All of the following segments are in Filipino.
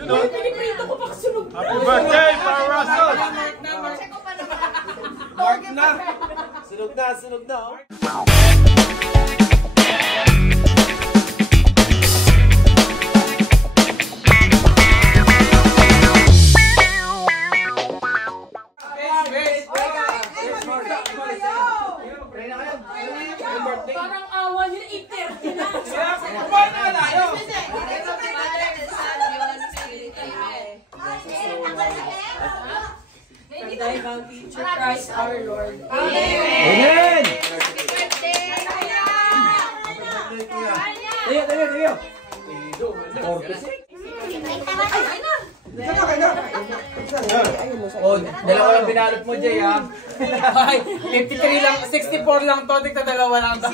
Yun o. Piniprito ko pa kasunod. Happy birthday, Para Russell! Mark na! Sunog na, sunog na. Parang awan yun, 8:30 na. Kumain na tayo! Teacher Christ our Lord. Amen! Tayo, tayo, tayo! Oh, dalawa lang binalot mo, Jay, ha? 53 lang, 64 lang to, tigta dalawa lang to.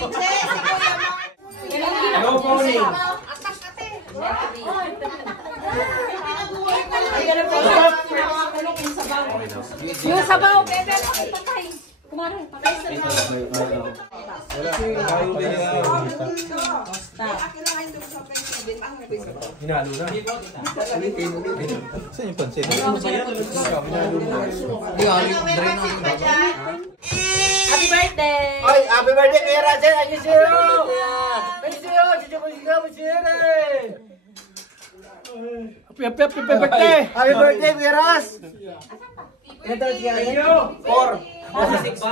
No pony! Yung sabaw, bebe, patay. Kumarin, patay sa Hinalo na. Saan yung pansin? Happy birthday! Ay, happy birthday, Kuya Russell! Ayun siyo! Ayun siyo! Chicho ko siya mo siya Happy birthday! Happy birthday, Kuya Russ! Ilan taon siya ngayon? 46.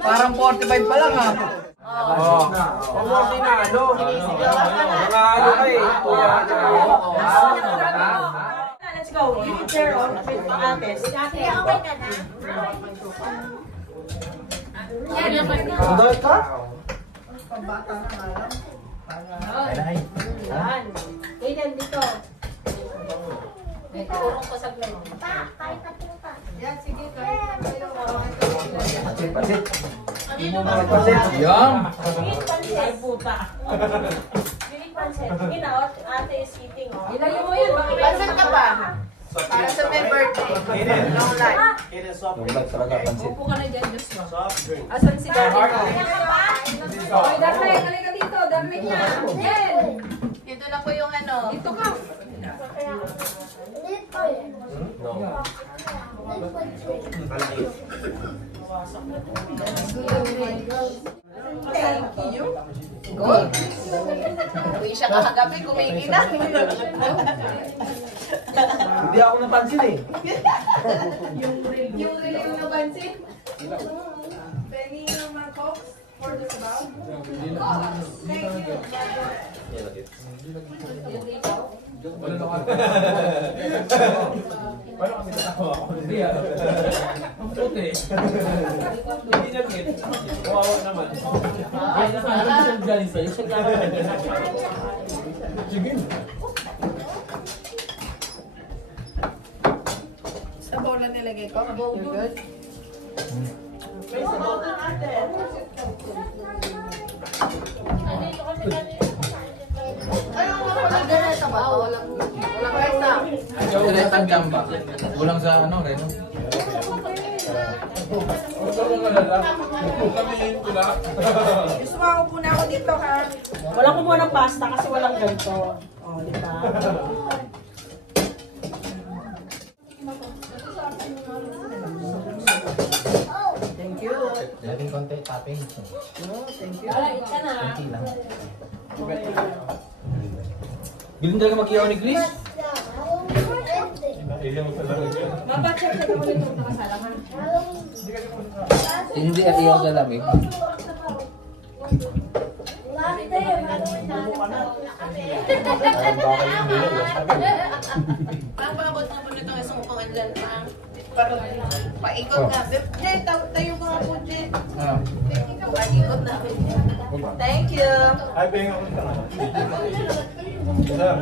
Parang 45 pa lang, ha? Oh. Pag-work na, ano? Mga ano kayo? Let's go. You need their own ates. Okay ka na? Yan, naman na. Sandal ka? Yan. Ganyan dito. Turong ko sa blend. Yan, sige. Pasit. Yum! Ay, puta. Bilig pansit. Ginaot, ate is eating. Ilayo mo yun. Pansit ka ba? Para sa may birthday. Long life. Talaga pansit. Upo ka na dyan, Diyos mo. Asan si Daddy? Oy, Darlene, halika dito. Darlene na. Yan. Ito na po yung ano. Dito ka. Thank you. Good. Uy, siya kakagabi, kumingin na. Hindi ako napansin eh. Yung release na bansin. Penny naman, folks. For the sabaw. Thank you. Paano kasi natawa ako? Hindi ah. Ang puti. Hindi nag-get. Kawawa naman. Ay, nasaan siya galing sa'yo? Sige. Sa bowl na nilagay ko. You're good? May sabaw na natin. Ayaw nga pala ganun sa ba? Walang resta. Direct ang jamba. Kulang sa ano, Reno? Sumako po na ako dito, ha? Walang kumuha ng pasta kasi walang ganito. O, di ba? Thank you. Laging konti, topping. Thank you. Alright, ka na. Konti lang. Bilang talaga mag-iyaw ni Chris? Mapacheck ka naman ito nakasala ka. Hindi at iyaw sa lamig. Paabot na po nito isang upangan dyan. Parang paikot na. Jay, tayo ka nga po, Jay. Paikot na. Thank you. Ay, pengen ako sa naman. Salam.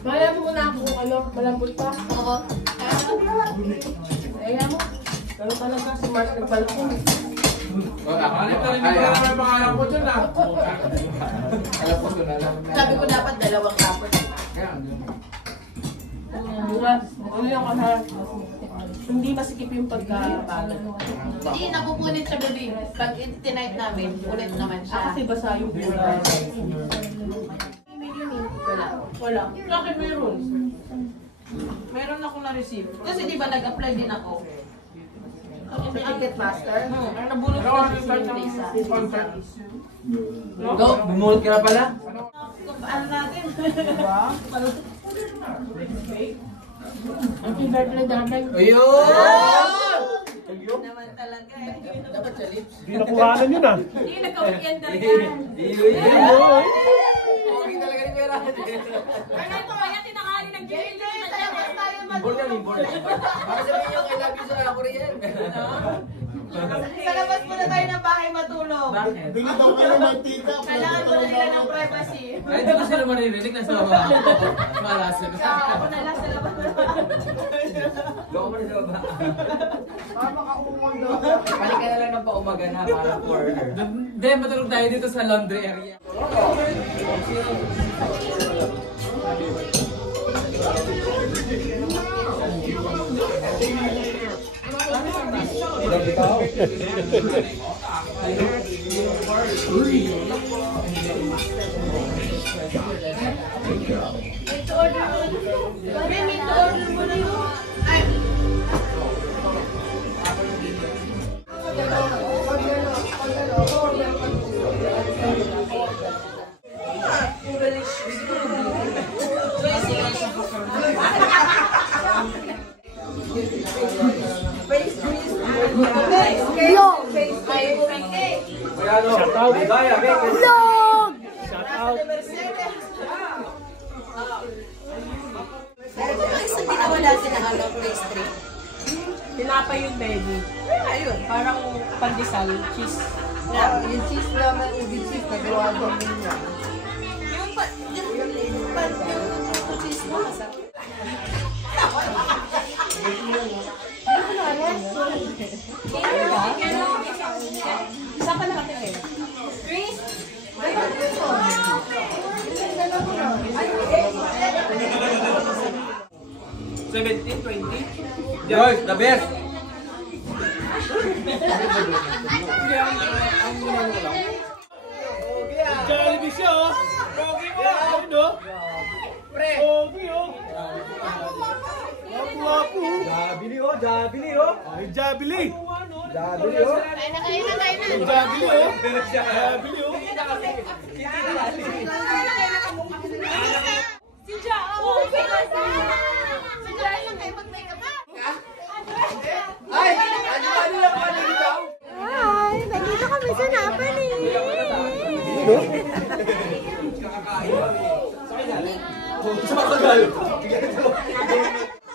Kaya mo muna ako kung ano, malambot pa. Oo. Pero talaga si Mark nagbalkon. Ano yung pangalan ko dyan ah? Alam ko doon, alam. Sabi ko dapat dalawang tapos. Ano yung kahal? Hindi masikip yung pagkabagal. Hindi, napupunit siya, baby. Pag tinight namin, ulit naman siya. Kasi basa yung pula. Wala. Sa akin meron. Meron akong na-receive. Kasi di ba nag-apply din ako? Sa Ticketmaster? Ang nabulot ko yung isa. Go, bumulot ka na pala? Ano natin? Diba? Ang birthday namin. Ayun! Naman talaga eh. Dapat sa lips. Hindi nakuhanan yun ah. Hindi, nagka-weekend na yan. Okay talaga ni Pera. Ano ito kaya tinakali ng jail? Import yan, import. Baka sabihin yung I love you sa Korean. Sa labas muna tayo ng bahay matulog. Bakit? Bili daw kayo ng tika. Kailangan muna nila ng privacy. Ay, hindi ko sila maririnig. Nasa baba. Malasa na. Ako na lang sa labas muna. Loko mo na sa baba. Balik ka na lang ng paumaga na para for her. Hindi, matulog tayo dito sa laundry area. Shout out. Vlog! Shout out. Isa ginawa natin ang ano, pastry. Tinapa yung baby. Ayun. Parang pandesal, cheese. Yung cheese naman, yung cheese na gawa doon niya. Yung cheese mo, masarap. Isa pa natin eh. Chris! Guys, the best! Jollibee siya oh. Pogi mo. Ano? Pogi oh. Wapu-wapu. Jabili oh, Jabili oh. Ay, Jabili. Jabili oh. Kain na, kain na, kain na. Jabili oh. Jabili oh. Si Ja! Oh, si Ja yung kayo mag-makeup ha? Ay! Ano lang pala dito? Hi! Nandito kami sa Napoli!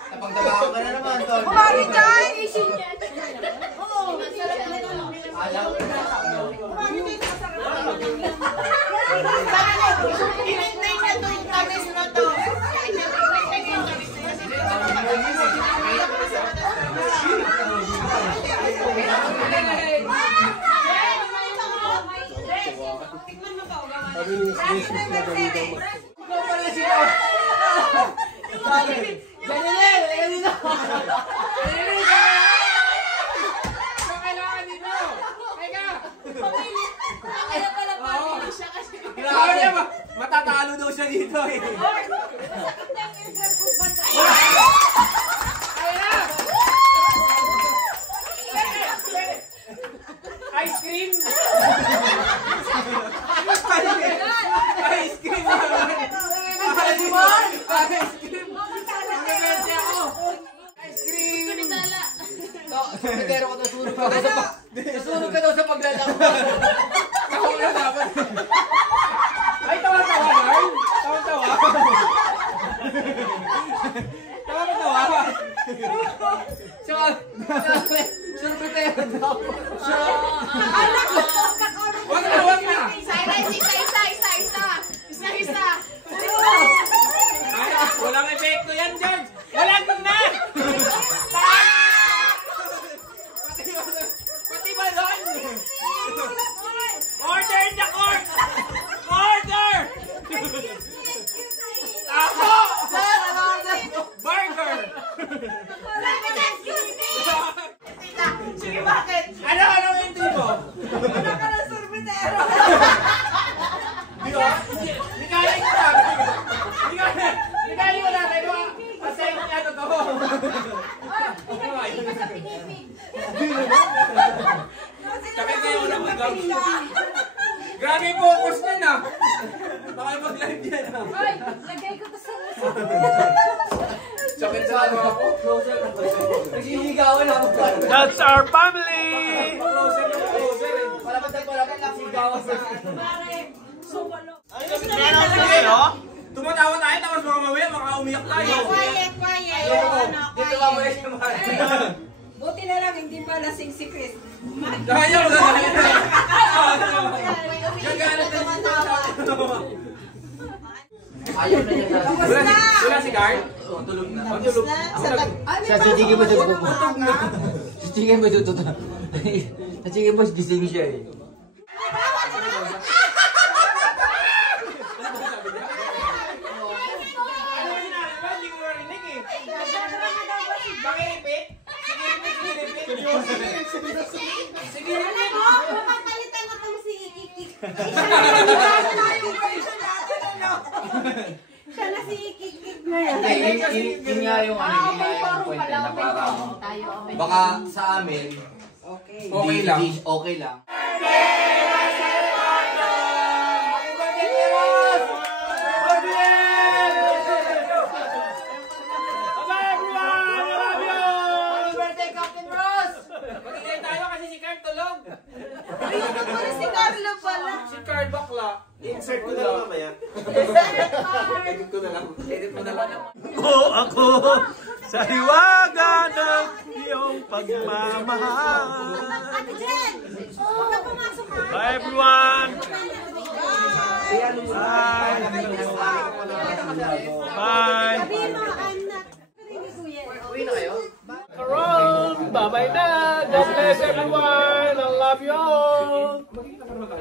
Napagtabaho ka na naman, Tol. Kumari dyan! Oo! Masarap na ito. Alam ko na. Kumari dyan! Masarap! Inintay na ito yung tamis na to. Matatalo daw siya dito eh. Ice cream! Ice cream naman! Ice cream! Pero ko nasunog ako sa nasunog ka daw sa paglalako. Ako na dapat. Ay, tawa-tawa, Carl! Tawa-tawa! Tawa-tawa! Tsaka, surpre tayo daw. Wag na, wag na! Isa! Ay, walang epekto yan, George! Walang na! Sakit kayo na mag-gam. Grabe yung focus niya na. Baka mag-live yan na. Hoy, lagay ko to sa uso. Sakit sa ano ako. Closer. Nagsisigawan ako. That's our family! Closer. Palapad lang sigawan sa tumatawa tayo, tapos baka mamaya, makaumiyak tayo. Quiet. Dito mamaya siya mahal. Buti na lang, hindi pa lasing si Chris. Kaya mo na. Yung galit na Ayaw na niya. wala si Carl? Tulog na. Tulog. Sa sige mo tutulog mo. Sa sige mo tutulog. Sa sige mo gising siya eh. Papalitan ko tong si Ikik. Siya na si Ikik na yan. Yun nga yung point na parang baka sa amin Okay lang. Okay lang. Bye-bye everyone! I love you! Magigay tayo kasi si Carl tulog. Ayoko pa rin si Carlo pala. Si Carl bakla. Insert ko na lang mamaya. Edit ko na lang. Edit mo na lang. Ako sa hiwaga ng iyong pagmamahal. Ate Jen! Huwag ka pumasok ha. Bye everyone! Bye! Sabihin mo, anak. Uwi na kayo? Around! Bye-bye na! God bless everyone! I love you all!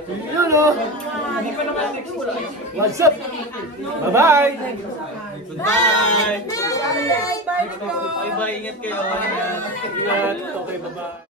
You know! What's up? Bye-bye! Goodbye! Bye-bye! Ingat kayo! Ingat! Okay, bye-bye!